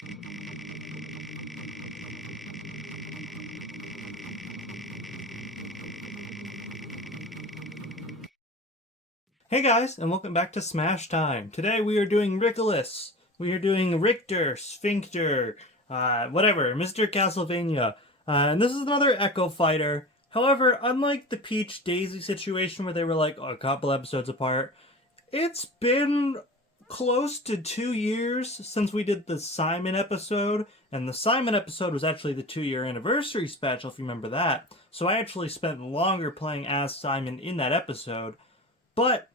Hey guys, and welcome back to Smash Time. Today we are doing Rickolas. We are doing Richter, Sphincter, whatever, Mr. Castlevania. And this is another Echo Fighter. However, unlike the Peach Daisy situation where they were like a couple episodes apart, it's been close to 2 years since we did the Simon episode, and the Simon episode was actually the 2-year anniversary special, if you remember that. So I actually spent longer playing as Simon in that episode. But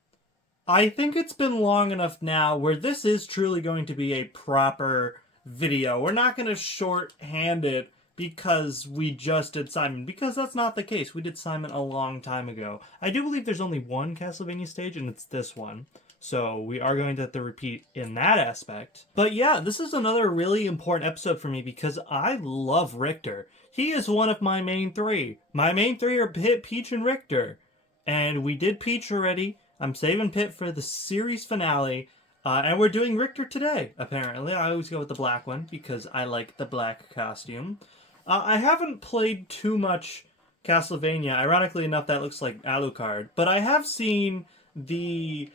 I think it's been long enough now where this is truly going to be a proper video. We're not going to shorthand it because we just did Simon, because that's not the case. We did Simon a long time ago. I do believe there's only one Castlevania stage, and it's this one. So we are going to have to repeat in that aspect. But yeah, this is another really important episode for me because I love Richter. He is one of my main three. My main three are Pit, Peach, and Richter. And we did Peach already. I'm saving Pit for the series finale, and we're doing Richter today, apparently. I always go with the black one, because I like the black costume. I haven't played too much Castlevania. Ironically enough, that looks like Alucard. But I have seen the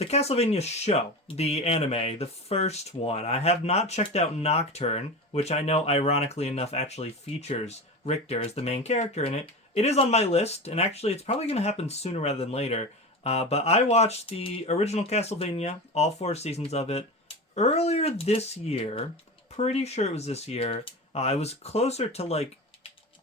Castlevania show, the anime, the first one. I have not checked out Nocturne, which I know, ironically enough, actually features Richter as the main character in it. It is on my list, and actually it's probably going to happen sooner rather than later. But I watched the original Castlevania, all 4 seasons of it, earlier this year. Pretty sure it was this year. It was closer to, like,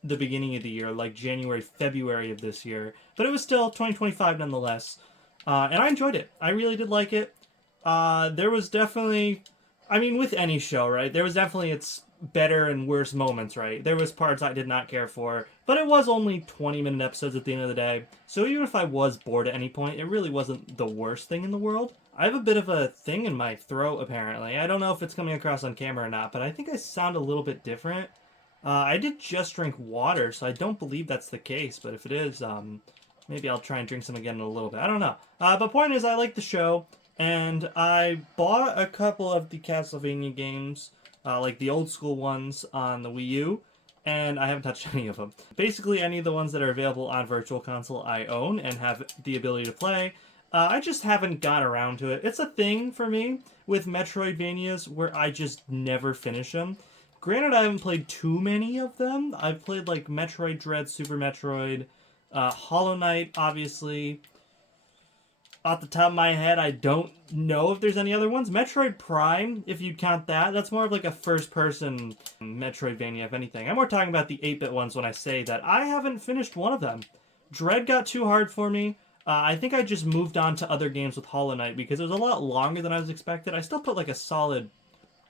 the beginning of the year, like January, February of this year. But it was still 2025 nonetheless. And I enjoyed it. I really did like it. There was definitely... I mean, with any show, right? There was definitely its better and worse moments, right? There was parts I did not care for, but it was only 20-minute episodes at the end of the day, so even if I was bored at any point, it really wasn't the worst thing in the world. I have a bit of a thing in my throat, apparently. I don't know if it's coming across on camera or not, but I think I sound a little bit different. I did just drink water, so I don't believe that's the case, but if it is, maybe I'll try and drink some again in a little bit. I don't know. But point is, I like the show, and I bought a couple of the Castlevania games, like the old school ones on the Wii U, and I haven't touched any of them. Basically, any of the ones that are available on Virtual Console I own and have the ability to play. I just haven't got around to it. It's a thing for me with Metroidvanias where I just never finish them. Granted, I haven't played too many of them. I've played like Metroid Dread, Super Metroid, Hollow Knight, obviously. Off the top of my head, I don't know if there's any other ones. Metroid Prime, if you'd count that, that's more of like a first-person Metroidvania, if anything. I'm more talking about the 8-bit ones when I say that I haven't finished one of them. Dread got too hard for me. I think I just moved on to other games with Hollow Knight because it was a lot longer than I was expected. I still put like a solid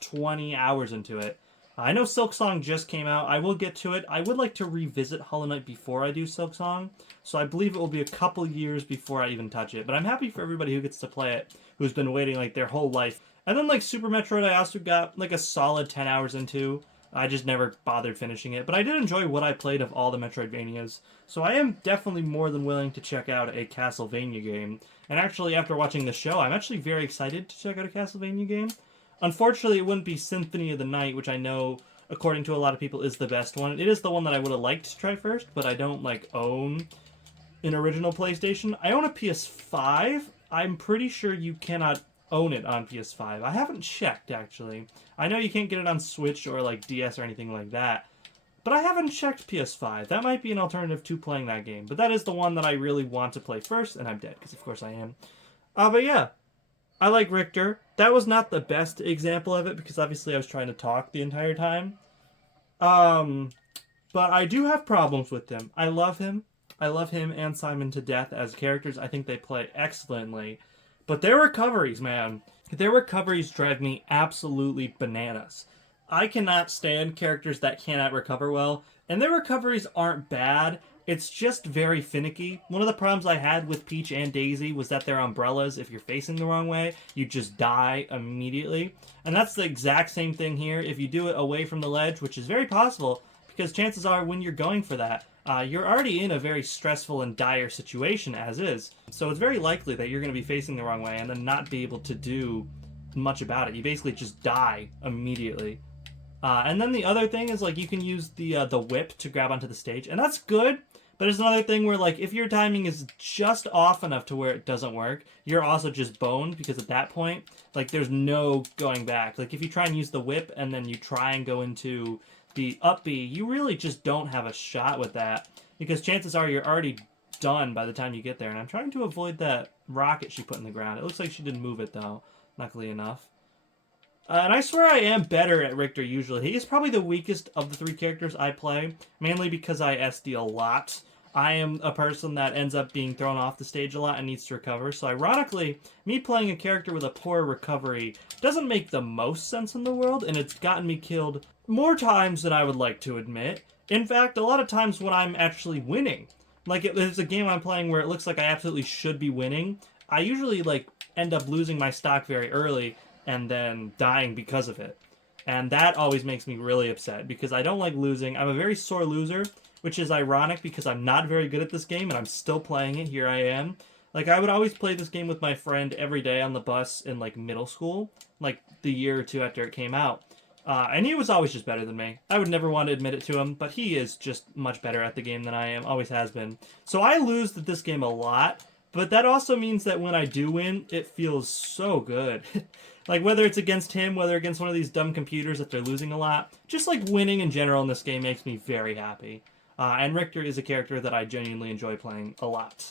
20 hours into it. I know Silksong just came out. I will get to it. I would like to revisit Hollow Knight before I do Silksong, so I believe it will be a couple years before I even touch it. But I'm happy for everybody who gets to play it, who's been waiting like their whole life. And then like Super Metroid, I also got like a solid 10 hours into. I just never bothered finishing it, but I did enjoy what I played of all the Metroidvanias, so I am definitely more than willing to check out a Castlevania game. And actually, after watching the show, I'm actually very excited to check out a Castlevania game. Unfortunately, it wouldn't be Symphony of the Night, which I know, according to a lot of people, is the best one. It is the one that I would have liked to try first, but I don't, like, own an original PlayStation. I own a PS5. I'm pretty sure you cannot own it on PS5. I haven't checked, actually. I know you can't get it on Switch or, like, DS or anything like that, but I haven't checked PS5. That might be an alternative to playing that game, but that is the one that I really want to play first, and I'm dead, because of course I am. But yeah. I like Richter. That was not the best example of it because obviously I was trying to talk the entire time. But I do have problems with him. I love him. I love him and Simon to death as characters. I think they play excellently. But their recoveries, man. Their recoveries drive me absolutely bananas. I cannot stand characters that cannot recover well. And their recoveries aren't bad. It's just very finicky. One of the problems I had with Peach and Daisy was that their umbrellas, if you're facing the wrong way, you just die immediately. And that's the exact same thing here. If you do it away from the ledge, which is very possible, because chances are when you're going for that, you're already in a very stressful and dire situation as is. So it's very likely that you're going to be facing the wrong way and then not be able to do much about it. You basically just die immediately. And then the other thing is like you can use the whip to grab onto the stage, and that's good. But it's another thing where like if your timing is just off enough to where it doesn't work, you're also just boned because at that point, like there's no going back. Like if you try and use the whip and then you try and go into the up B, you really just don't have a shot with that because chances are you're already done by the time you get there. And I'm trying to avoid that rocket she put in the ground. It looks like she didn't move it though, luckily enough. And I swear I am better at Richter usually. He is probably the weakest of the three characters I play, mainly because I SD a lot. I am a person that ends up being thrown off the stage a lot and needs to recover. So ironically, me playing a character with a poor recovery doesn't make the most sense in the world, and it's gotten me killed more times than I would like to admit. In fact, a lot of times when I'm actually winning, like there's a game I'm playing where it looks like I absolutely should be winning, I usually like end up losing my stock very early and then dying because of it. And that always makes me really upset because I don't like losing. I'm a very sore loser, which is ironic because I'm not very good at this game and I'm still playing it. Here I am. Like, I would always play this game with my friend every day on the bus in, like, middle school, like, the year or two after it came out. And he was always just better than me. I would never want to admit it to him, but he is just much better at the game than I am, always has been. So I lose at this game a lot, but that also means that when I do win, it feels so good. Like, whether it's against him, whether against one of these dumb computers that they're losing a lot, just, like, winning in general in this game makes me very happy. And Richter is a character that I genuinely enjoy playing a lot.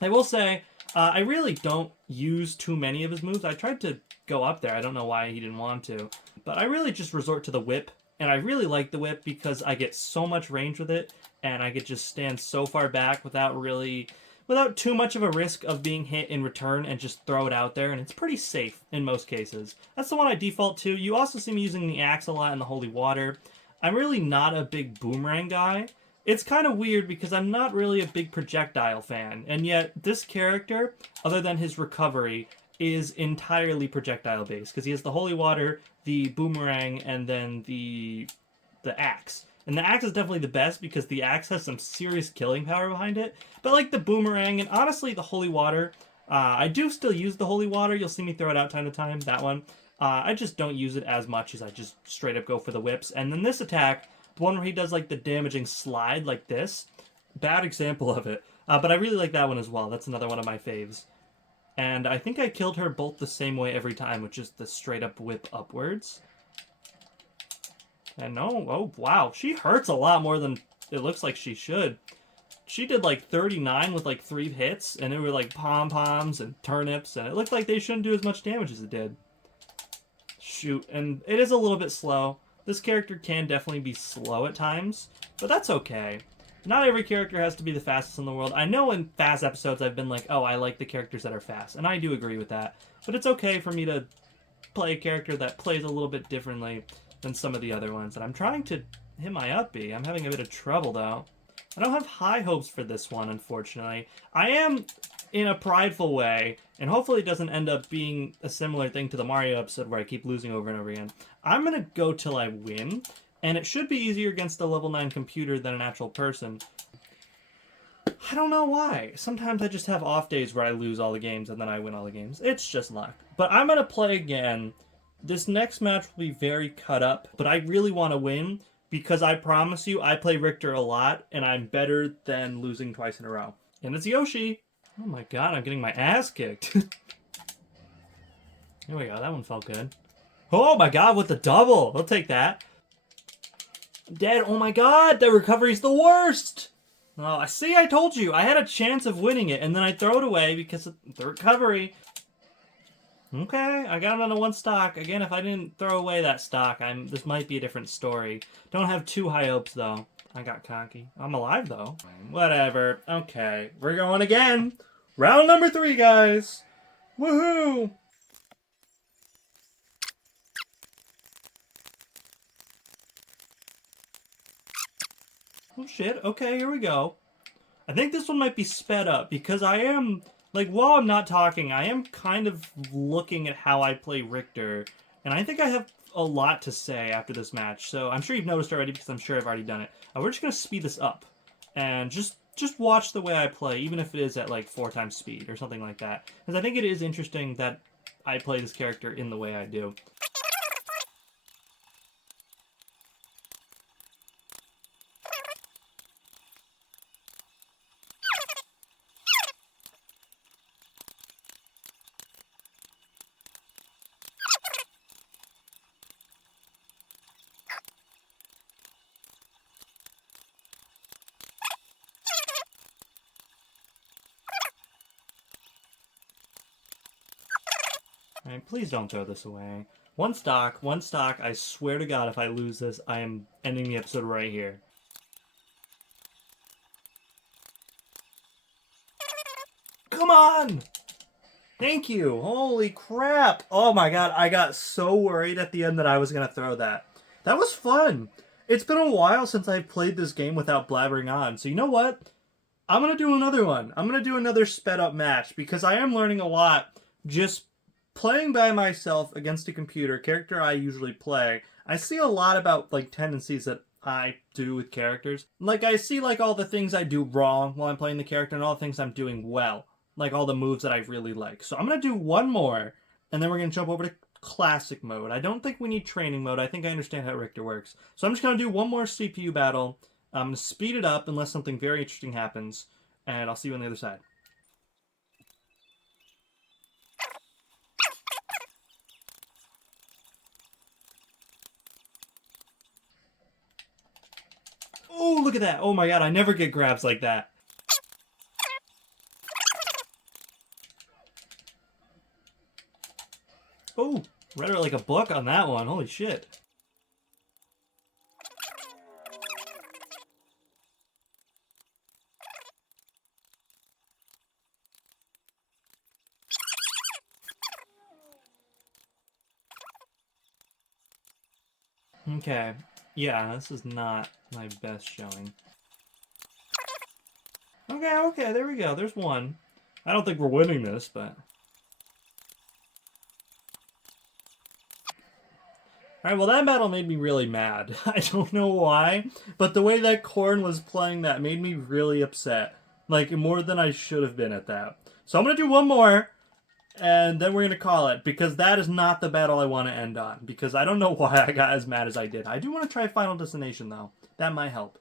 I will say, I really don't use too many of his moves. I tried to go up there. I don't know why he didn't want to. But I really just resort to the whip. And I really like the whip because I get so much range with it. And I could just stand so far back without too much of a risk of being hit in return and just throw it out there. And it's pretty safe in most cases. That's the one I default to. You also see me using the axe a lot in the holy water. I'm really not a big boomerang guy. It's kind of weird because I'm not really a big projectile fan, and yet this character, other than his recovery, is entirely projectile based because he has the holy water, the boomerang, and then the axe. And the axe is definitely the best because the axe has some serious killing power behind it. But like the boomerang and honestly the holy water, I do still use the holy water. You'll see me throw it out time to time, that one. I just don't use it as much as I just straight up go for the whips. And then this attack, the one where he does like the damaging slide like this, bad example of it. But I really like that one as well. That's another one of my faves. And I think I killed her both the same way every time, which is the straight up whip upwards. And oh wow, she hurts a lot more than it looks like she should. She did like 39 with like 3 hits, and it were like pom-poms and turnips, and it looked like they shouldn't do as much damage as it did. Shoot, and it is a little bit slow. This character can definitely be slow at times, but that's okay. Not every character has to be the fastest in the world. I know in fast episodes I've been like, oh, I like the characters that are fast, and I do agree with that. But it's okay for me to play a character that plays a little bit differently than some of the other ones. And I'm trying to hit my up B. I'm having a bit of trouble, though. I don't have high hopes for this one, unfortunately. I am in a prideful way, and hopefully it doesn't end up being a similar thing to the Mario episode where I keep losing over and over again. I'm going to go till I win, and it should be easier against a level 9 computer than an actual person. I don't know why. Sometimes I just have off days where I lose all the games and then I win all the games. It's just luck. But I'm going to play again. This next match will be very cut up, but I really want to win because I promise you I play Richter a lot, and I'm better than losing twice in a row. And it's Yoshi. Oh my god, I'm getting my ass kicked. Here we go, that one felt good. Oh my god, with the double! I'll take that. I'm dead. Oh my god, the recovery's the worst! Oh, see, I told you. I had a chance of winning it, and then I throw it away because of the recovery. Okay, I got another 1 stock. Again, if I didn't throw away that stock, this might be a different story. Don't have too high hopes, though. I got cocky. I'm alive, though. Whatever. Okay, we're going again. Round number 3, guys. Woohoo! Oh, shit. Okay, here we go. I think this one might be sped up because I am... Like, while I'm not talking, I am kind of looking at how I play Richter, and I think I have a lot to say after this match, so I'm sure you've noticed already because I'm sure I've already done it. We're just going to speed this up, and just watch the way I play, even if it is at, like, 4 times speed or something like that, because I think it is interesting that I play this character in the way I do. Alright, please don't throw this away. One stock, one stock. I swear to God, if I lose this, I am ending the episode right here. Come on! Thank you. Holy crap. Oh my God, I got so worried at the end that I was going to throw that. That was fun. It's been a while since I've played this game without blabbering on. So you know what? I'm going to do another one. I'm going to do another sped up match because I am learning a lot just playing by myself against a computer, character I usually play. I see a lot about like tendencies that I do with characters. Like I see like all the things I do wrong while I'm playing the character and all the things I'm doing well. Like all the moves that I really like. So I'm going to do one more and then we're going to jump over to classic mode. I don't think we need training mode. I think I understand how Richter works. So I'm just going to do one more CPU battle. I'm going to speed it up unless something very interesting happens. And I'll see you on the other side. Oh, look at that. Oh my God, I never get grabs like that. Oh, read it like a book on that one. Holy shit. Okay. Yeah, this is not my best showing. Okay, there we go. There's one. I don't think we're winning this, but... Alright, well that battle made me really mad. I don't know why, but the way that Corn was playing that made me really upset. Like, more than I should have been at that. So I'm gonna do one more, and then we're gonna call it, because that is not the battle I want to end on. Because I don't know why I got as mad as I did. I do want to try Final Destination, though. That might help.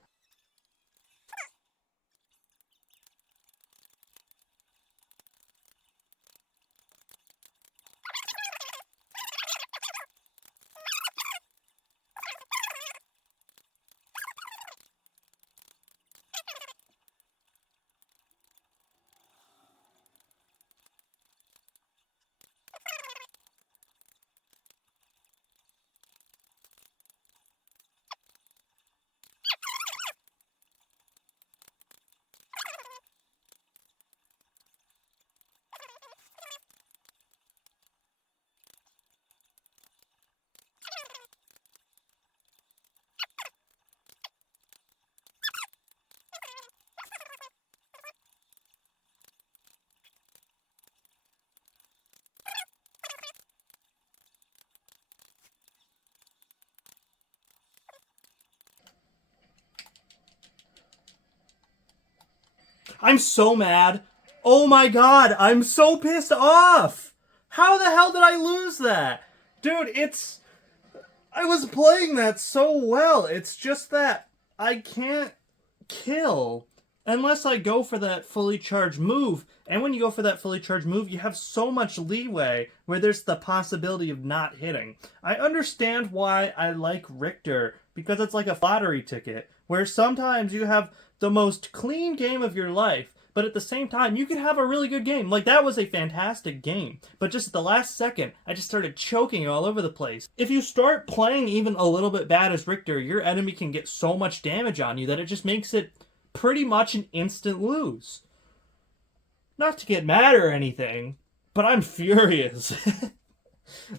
I'm so mad. Oh my God, I'm so pissed off. How the hell did I lose that? Dude, I was playing that so well. It's just that I can't kill unless I go for that fully charged move. And when you go for that fully charged move, you have so much leeway where there's the possibility of not hitting. I understand why I like Richter, because it's like a lottery ticket, where sometimes you have the most clean game of your life, but at the same time, you could have a really good game. Like, that was a fantastic game. But just at the last second, I just started choking all over the place. If you start playing even a little bit bad as Richter, your enemy can get so much damage on you that it just makes it pretty much an instant lose. Not to get mad or anything, but I'm furious.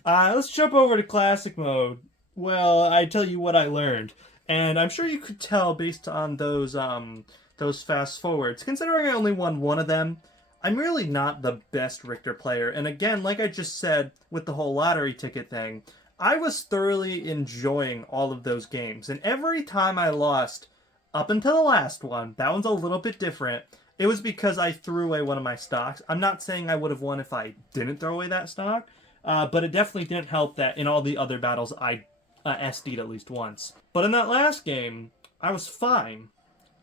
Let's jump over to classic mode. Well, I tell you what I learned. And I'm sure you could tell based on those fast forwards. Considering I only won one of them, I'm really not the best Richter player. And again, like I just said with the whole lottery ticket thing, I was thoroughly enjoying all of those games. And every time I lost, up until the last one, that one's a little bit different, it was because I threw away one of my stocks. I'm not saying I would have won if I didn't throw away that stock, but it definitely didn't help that in all the other battles I SD'd at least once. But in that last game, I was fine.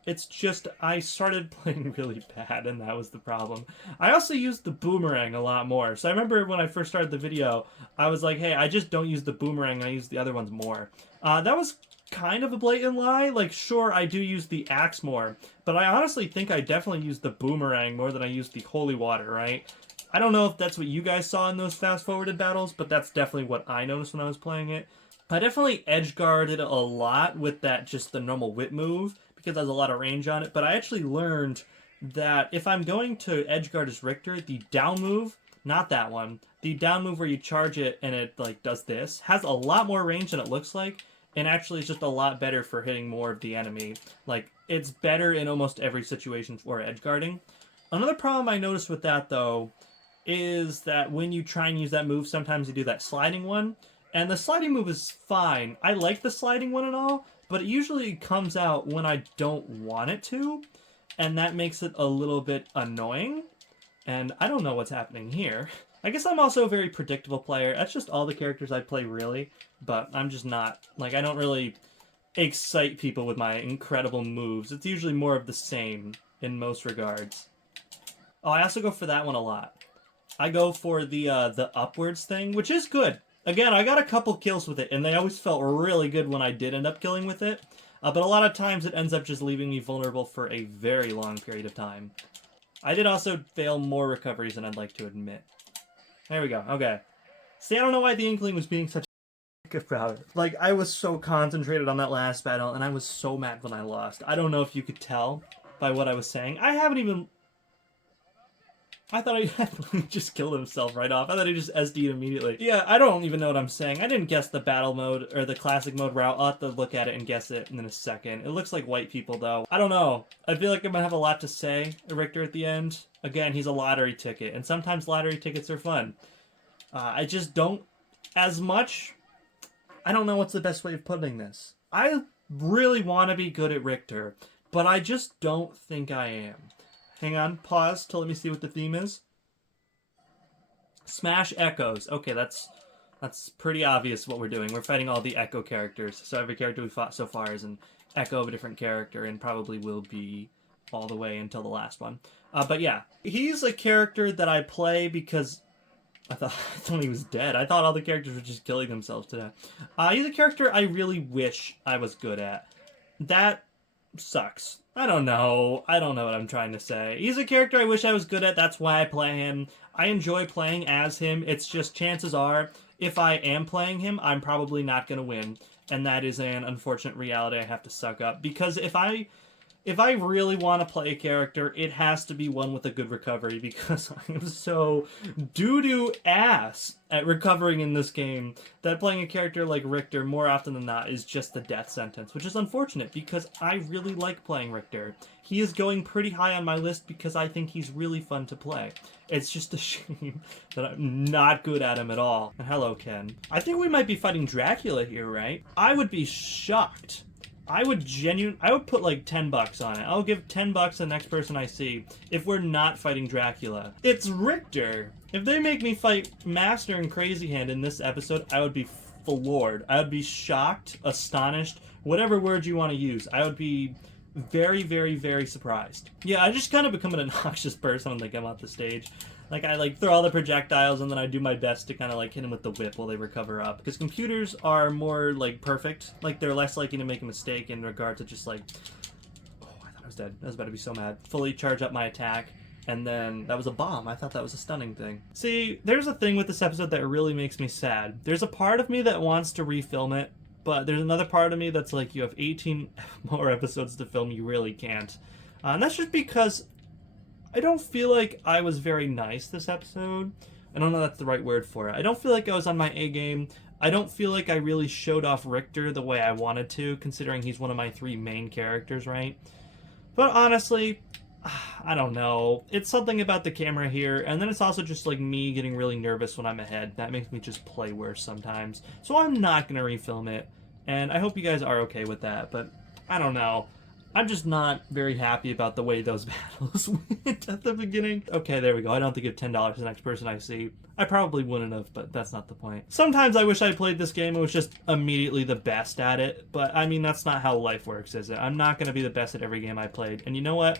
It's just I started playing really bad, and that was the problem. I also used the boomerang a lot more. So I remember when I first started the video, I was like, hey, I just don't use the boomerang, I use the other ones more. That was kind of a blatant lie. Like, sure, I do use the axe more, but I honestly think I definitely use the boomerang more than I use the holy water, right? I don't know if that's what you guys saw in those fast-forwarded battles, but that's definitely what I noticed when I was playing it. I definitely edge-guarded a lot with that, just the normal whip move, because there's a lot of range on it, but I actually learned that if I'm going to edge-guard as Richter, the down move, not that one, the down move where you charge it and it like does this, has a lot more range than it looks like, and actually is just a lot better for hitting more of the enemy. Like, it's better in almost every situation for edge-guarding. Another problem I noticed with that, though, is that when you try and use that move, sometimes you do that sliding one. And the sliding move is fine. I like the sliding one and all, but it usually comes out when I don't want it to. And that makes it a little bit annoying. And I don't know what's happening here. I guess I'm also a very predictable player. That's just all the characters I play, really. But I'm just not. Like, I don't really excite people with my incredible moves. It's usually more of the same in most regards. Oh, I also go for that one a lot. I go for the upwards thing, which is good. Again, I got a couple kills with it, and they always felt really good when I did end up killing with it. But a lot of times it ends up just leaving me vulnerable for a very long period of time. I did also fail more recoveries than I'd like to admit. There we go. Okay. See, I don't know why the Inkling was being such a about it. Like, I was so concentrated on that last battle, and I was so mad when I lost. I don't know if you could tell by what I was saying. I thought he just killed himself right off. I thought he just SD'd immediately. Yeah, I don't even know what I'm saying. I didn't guess the battle mode, or the classic mode route. I'll have to look at it and guess it in a second. It looks like white people, though. I don't know. I feel like I'm gonna have a lot to say, Richter, at the end. Again, he's a lottery ticket, and sometimes lottery tickets are fun. I just don't, as much, I don't know what's the best way of putting this. I really want to be good at Richter, but I just don't think I am. Hang on, pause to let me see what the theme is. Smash Echoes. Okay, that's pretty obvious what we're doing. We're fighting all the Echo characters. So every character we fought so far is an Echo of a different character, and probably will be all the way until the last one. But yeah, he's a character that I play because I thought he was dead. I thought all the characters were just killing themselves to death. He's a character I really wish I was good at. That sucks. I don't know what I'm trying to say. He's a character I wish I was good at. That's why I play him. I enjoy playing as him. It's just chances are, if I am playing him, I'm probably not going to win. And that is an unfortunate reality I have to suck up. Because if I really want to play a character, it has to be one with a good recovery, because I am so doo-doo ass at recovering in this game that playing a character like Richter more often than not is just a death sentence, which is unfortunate because I really like playing Richter. He is going pretty high on my list because I think he's really fun to play. It's just a shame that I'm not good at him at all. Hello, Ken. I think we might be fighting Dracula here, right? I would be shocked. I would put like $10 on it. I'll give $10 to the next person I see if we're not fighting Dracula. It's Richter. If they make me fight Master and Crazy Hand in this episode, I would be floored. I would be shocked, astonished, whatever word you want to use. I would be very, very, very surprised. Yeah, I just kind of become an obnoxious person when they come off the stage. Like, I throw all the projectiles, and then I do my best to kind of hit them with the whip while they recover up. Because computers are more perfect. They're less likely to make a mistake in regard to just oh, I thought I was dead. I was about to be so mad. Fully charge up my attack, and then that was a bomb. I thought that was a stunning thing. See, there's a thing with this episode that really makes me sad. There's a part of me that wants to refilm it, but there's another part of me that's you have 18 more episodes to film, you really can't. And that's just because I don't feel like I was very nice this episode. I don't know if that's the right word for it. I don't feel like I was on my A game. I don't feel like I really showed off Richter the way I wanted to, considering he's one of my 3 main characters, right? But honestly, I don't know. It's something about the camera here, and then it's also just me getting really nervous when I'm ahead. That makes me just play worse sometimes. So I'm not going to refilm it, and I hope you guys are okay with that, but I don't know. I'm just not very happy about the way those battles went at the beginning. Okay, there we go. I don't have to give $10 to the next person I see. I probably wouldn't have, but that's not the point. Sometimes I wish I played this game and was just immediately the best at it, but I mean, that's not how life works, is it? I'm not going to be the best at every game I played. And you know what?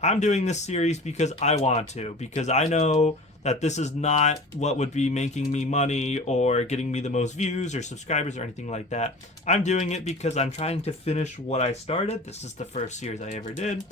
I'm doing this series because I want to, because I know that this is not what would be making me money or getting me the most views or subscribers or anything like that. I'm doing it because I'm trying to finish what I started. This is the first series I ever did,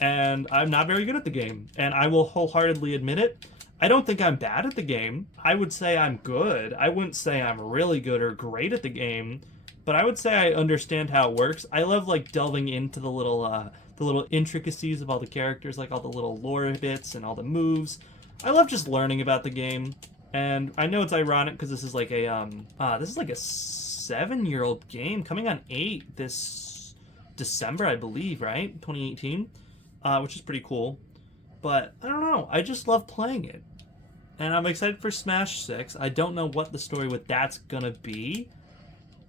and I'm not very good at the game, and I will wholeheartedly admit it. I don't think I'm bad at the game. I would say I'm good. I wouldn't say I'm really good or great at the game, but I would say I understand how it works. I love like delving into the little intricacies of all the characters, like all the little lore bits and all the moves. I love just learning about the game. And I know it's ironic because this is like a 7-year-old game coming on 8 this December, I believe, right? 2018, which is pretty cool. But I don't know. I just love playing it. And I'm excited for Smash 6. I don't know what the story with that's gonna be.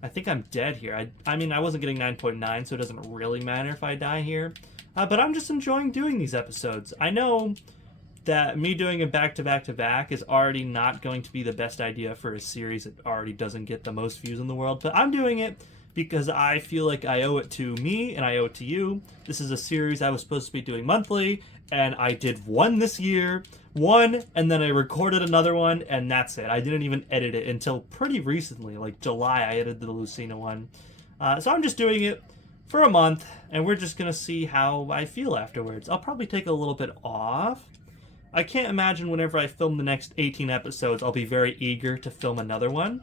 I think I'm dead here. I mean, I wasn't getting 9.9, so it doesn't really matter if I die here. But I'm just enjoying doing these episodes. I know that me doing it back to back to back is already not going to be the best idea for a series that already doesn't get the most views in the world, but I'm doing it because I feel like I owe it to me and I owe it to you. This is a series I was supposed to be doing monthly, and I did one this year, and then I recorded another one, and that's it. I didn't even edit it until pretty recently, like July. I edited the Lucina one. So I'm just doing it for a month, and we're just gonna see how I feel afterwards. I'll probably take a little bit off. I can't imagine whenever I film the next 18 episodes, I'll be very eager to film another one.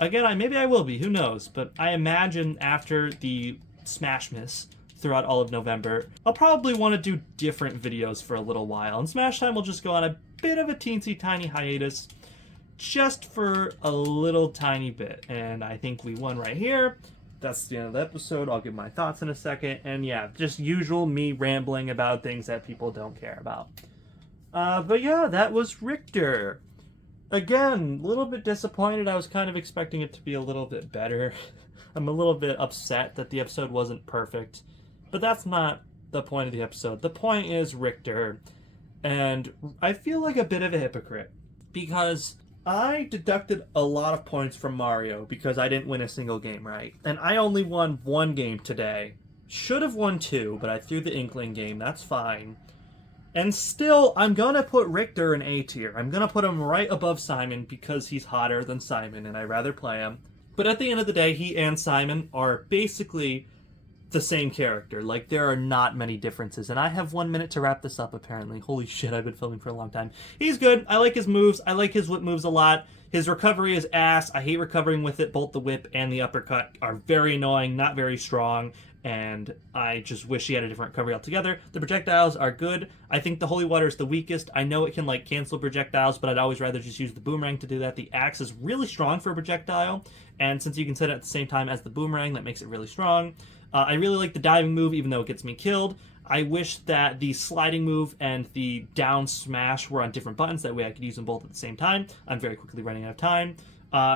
Again, maybe I will be, who knows, but I imagine after the Smashmas throughout all of November, I'll probably want to do different videos for a little while, and Smash Time will just go on a bit of a teensy tiny hiatus, just for a little tiny bit, and I think we won right here. That's the end of the episode. I'll give my thoughts in a second, and yeah, just usual me rambling about things that people don't care about. But yeah, that was Richter. Again, a little bit disappointed. I was kind of expecting it to be a little bit better. I'm a little bit upset that the episode wasn't perfect. But that's not the point of the episode. The point is Richter. And I feel like a bit of a hypocrite. Because I deducted a lot of points from Mario because I didn't win a single game, right? And I only won 1 game today. Should have won 2, but I threw the Inkling game. That's fine. And still, I'm gonna put Richter in A tier. I'm gonna put him right above Simon because he's hotter than Simon and I'd rather play him. But at the end of the day, he and Simon are basically the same character. Like, there are not many differences. And I have 1 minute to wrap this up, apparently. Holy shit, I've been filming for a long time. He's good. I like his moves. I like his whip moves a lot. His recovery is ass. I hate recovering with it. Both the whip and the uppercut are very annoying, not very strong. And I just wish he had a different recovery altogether. The projectiles are good. I think the Holy Water is the weakest. I know it can, like, cancel projectiles, but I'd always rather just use the boomerang to do that. The axe is really strong for a projectile, and since you can set it at the same time as the boomerang, that makes it really strong. I really like the diving move, even though it gets me killed. I wish that the sliding move and the down smash were on different buttons. That way I could use them both at the same time. I'm very quickly running out of time.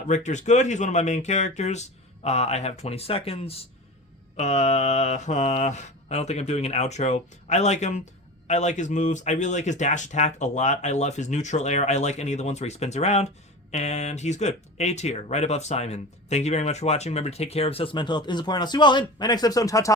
Richter's good. He's one of my main characters. I have 20 seconds. I don't think I'm doing an outro. I like him. I like his moves. I really like his dash attack a lot. I love his neutral air. I like any of the ones where he spins around. And he's good. A tier, right above Simon. Thank you very much for watching. Remember to take care of yourself. Mental health is important. I'll see you all in my next episode. Ta-ta.